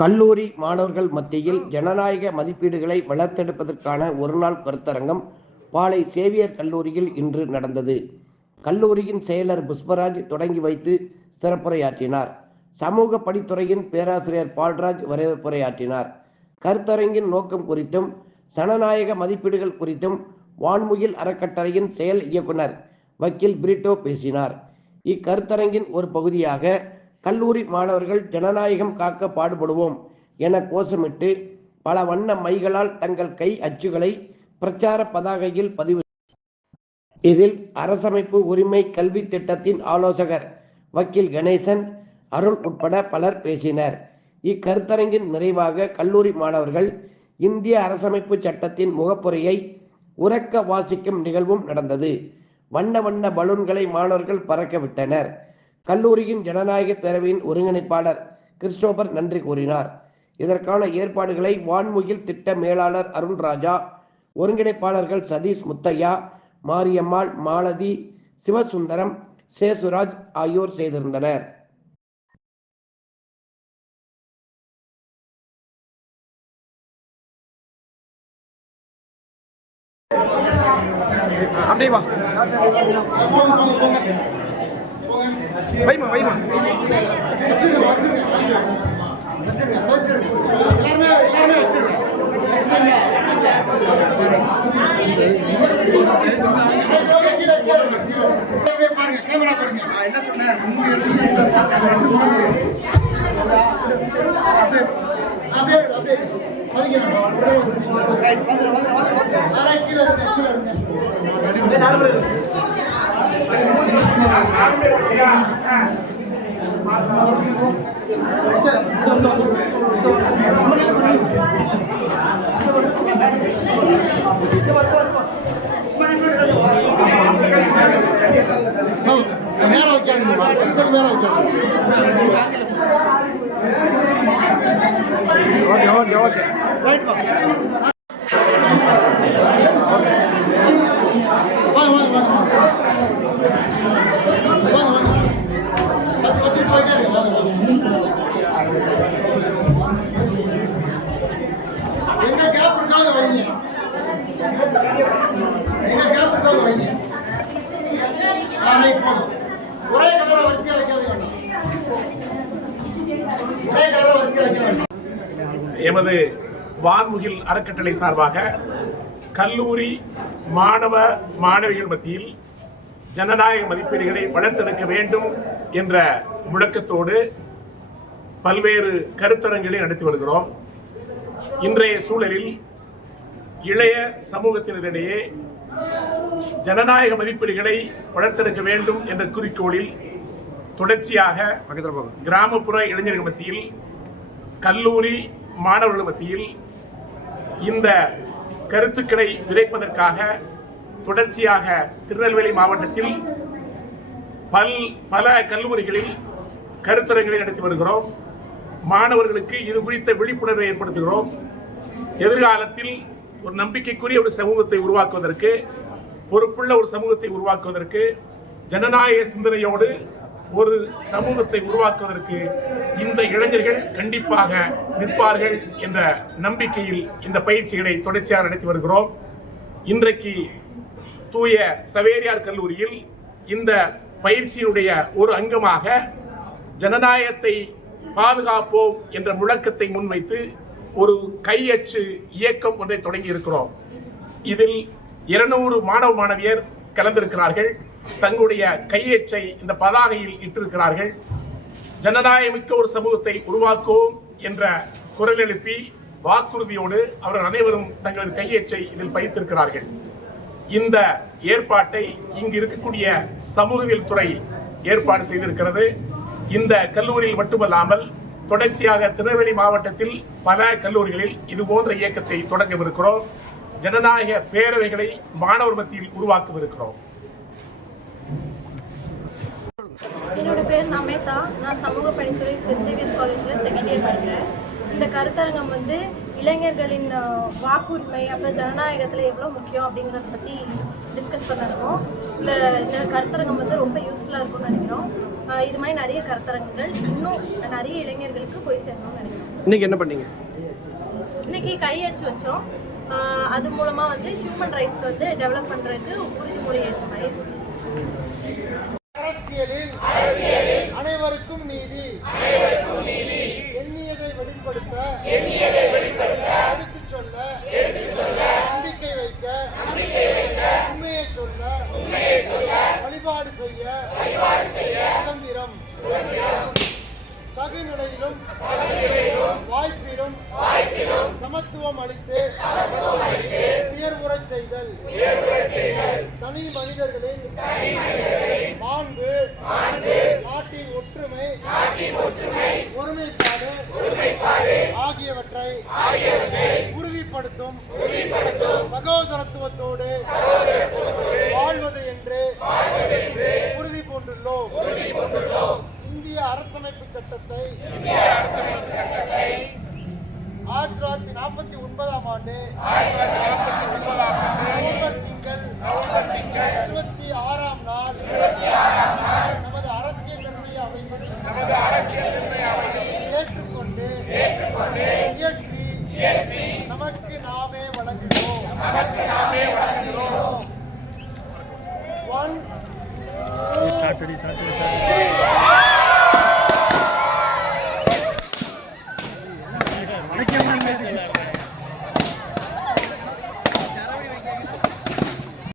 கல்லூரி மாணவர்கள் மத்தியில் ஜனநாயக மதிப்பீடுகளை வளர்த்தெடுப்பதற்கான ஒருநாள் கருத்தரங்கம் பாளை சேவியர் கல்லூரியில் இன்று நடந்தது. கல்லூரியின் செயலர் புஷ்பராஜ் தொடங்கி வைத்து சிறப்புரையாற்றினார். சமூக படித்துறையின் பேராசிரியர் பால்ராஜ் வரவேற்புரையாற்றினார். கருத்தரங்கின் நோக்கம் குறித்தும் ஜனநாயக மதிப்பீடுகள் குறித்தும் வான்முகில் அறக்கட்டளையின் செயல் இயக்குனர் வக்கீல் பிரிட்டோ பேசினார். இக்கருத்தரங்கின் ஒரு பகுதியாக கல்லூரி மாணவர்கள் ஜனநாயகம் காக்க பாடுபடுவோம் என கோஷமிட்டு பல வண்ண மைகளால் தங்கள் கை அச்சுகளை பிரச்சார பதாகையில் பதிவு இதில் அரசமைப்பு உரிமை கல்வி திட்டத்தின் ஆலோசகர் வக்கீல் கணேசன் அருள் உட்பட பலர் பேசினர். இக்கருத்தரங்கின் நிறைவாக கல்லூரி மாணவர்கள் இந்திய அரசமைப்பு சட்டத்தின் முகப்புரையை உறக்க வாசிக்கும் நிகழ்வும் நடந்தது. வண்ண வண்ண பலூன்களை மாணவர்கள் பறக்கவிட்டனர் கல்லூரியின் ஜனநாயக பேரவையின் ஒருங்கிணைப்பாளர் கிறிஸ்டோபர் நன்றி கூறினார். இதற்கான ஏற்பாடுகளை வான்முகில் திட்ட மேலாளர் அருண்ராஜா ஒருங்கிணைப்பாளர்கள் சதீஷ் முத்தையா மாரியம்மாள் மாலதி சிவசுந்தரம் சேசுராஜ் ஆகியோர் செய்திருந்தனர். அப்படியே வா. வைமா வைமா என்ன சொன்னேன் அப்படியே அப்படியே பதுங்க கீழே இருங்க, கீழே இருங்க. மேல வைக்காதீங்க கொஞ்சம் மேல வைக்காதீங்க ஓகே ஓகே ஓகே வாங்க எமது வான்முகில் அறக்கட்டளை சார்பாக கல்லூரி மாணவ மாணவிகள் மத்தியில் ஜனநாயக மதிப்பீடுகளை வளர்த்தெடுக்க வேண்டும் என்ற முழக்கத்தோடு பல்வேறு கருத்தரங்களை நடத்தி வருகிறோம். இன்றைய சூழலில் இளைய சமூகத்தினரிடையே ஜனநாயக மதிப்பீடுகளை வளர்த்தெடுக்க வேண்டும் என்ற குறிக்கோளில் தொடர்ச்சியாக கிராமப்புற இளைஞர்கள் மத்தியில் கல்லூரி மாணவர்கள் மத்தியில் இந்த கருத்துக்களை விதைப்பதற்காக தொடர்ச்சியாக திருநெல்வேலி மாவட்டத்தில் பல் பல கல்லூரிகளில் கருத்தரங்களை நடத்தி வருகிறோம். மாணவர்களுக்கு இது குறித்த விழிப்புணர்வை ஏற்படுத்துகிறோம். எதிர்காலத்தில் ஒரு நம்பிக்கைக்குரிய ஒரு சமூகத்தை உருவாக்குவதற்கு பொறுப்புள்ள ஒரு சமூகத்தை உருவாக்குவதற்கு ஜனநாயக சிந்தனையோடு ஒரு சமூகத்தை உருவாக்குவதற்கு இந்த இளைஞர்கள் கண்டிப்பாக நிற்பார்கள் என்ற நம்பிக்கையில் இந்த பயிற்சிகளை தொடர்ச்சியாக நடத்தி வருகிறோம். இன்றைக்கு தூய சவேரியார் கல்லூரியில் இந்த பயிற்சியினுடைய ஒரு அங்கமாக ஜனநாயகத்தை பாதுகாப்போம் என்ற முழக்கத்தை முன்வைத்து ஒரு கையச்சு இயக்கம் ஒன்றை தொடங்கி இருக்கிறோம் இதில் இருநூறு மாணவ மாணவியர் கலந்திருக்கிறார்கள் தங்களுடைய கையேச்சை இந்த பதாகையில் இட்டிருக்கிறார்கள். ஜனநாயகமிக்க ஒரு சமூகத்தை உருவாக்குவோம் என்ற குரல் எழுப்பி வாக்குறுதியோடு அவர்கள் அனைவரும் தங்களது கையேச்சை இதில் பயித்திருக்கிறார்கள் இந்த ஏற்பாட்டை இங்கு இருக்கக்கூடிய சமூகவியல் துறை ஏற்பாடு செய்திருக்கிறது. இந்த கல்லூரியில் மட்டுமல்லாமல் தொடர்ச்சியாக திருநெல்வேலி மாவட்டத்தில் பல கல்லூரிகளில் இது போன்ற இயக்கத்தை தொடங்கவிருக்கிறோம். ஜனநாயக பேரவைகளை மாணவர் மத்தியில் உருவாக்கவிருக்கிறோம். என்னோட பேர் நமேதா. நான் சமூக பணித்துறை சென்ட் சேவியர்ஸ் காலேஜில் செகண்ட் இயர் படிக்கிறேன். இந்த கருத்தரங்கம் வந்து இளைஞர்களின் வாக்குரிமை அப்புறம் ஜனநாயகத்தில் எவ்வளோ முக்கியம் அப்படிங்கிறத பற்றி டிஸ்கஸ் பண்ணிருக்கோம் இந்த இந்த கருத்தரங்கம் வந்து ரொம்ப யூஸ்ஃபுல்லாக இருக்கும்னு நினைக்கிறோம். இது மாதிரி நிறைய கருத்தரங்குகள் இன்னும் நிறைய இளைஞர்களுக்கு போய் சேரணும்னு நினைக்கிறேன் இன்னைக்கு என்ன பண்ணீங்க? இன்னைக்கு கையச்சு வச்சோம். அது மூலமா வந்து ஹியூமன் ரைட்ஸ் வந்து டெவலப் பண்றதுக்கு உறுதிமொழி எடுத்த மாதிரி இருந்துச்சு அரசியலில் அனைவருக்கும் நீதி. எண்ணியதை வெளிப்படுத்த. எடுத்துச் சொல்ல. நம்பிக்கை வைக்க. உண்மையை சொல்ல. வழிபாடு செய்ய. சுதந்திரம். தகுநிலையிலும் வாய்ப்பிலும் சமத்துவம் அளித்து செய்தல். தனி மனிதர்களின் மாண்பு. நாட்டின் ஒற்றுமை. ஒருமைப்பாடு. ஆகியவற்றை உறுதிப்படுத்தும். சகோதரத்துவத்தோடு வாழ்வது என்று உறுதி பூண்டுள்ளோம் இந்திய அரசமைப்பு சட்டத்தை ஆயிரத்தி தொள்ளாயிரத்தி நாற்பத்தி ஒன்பதாம் ஆண்டு ¡Sáquenlo! ¡Sáquenlo!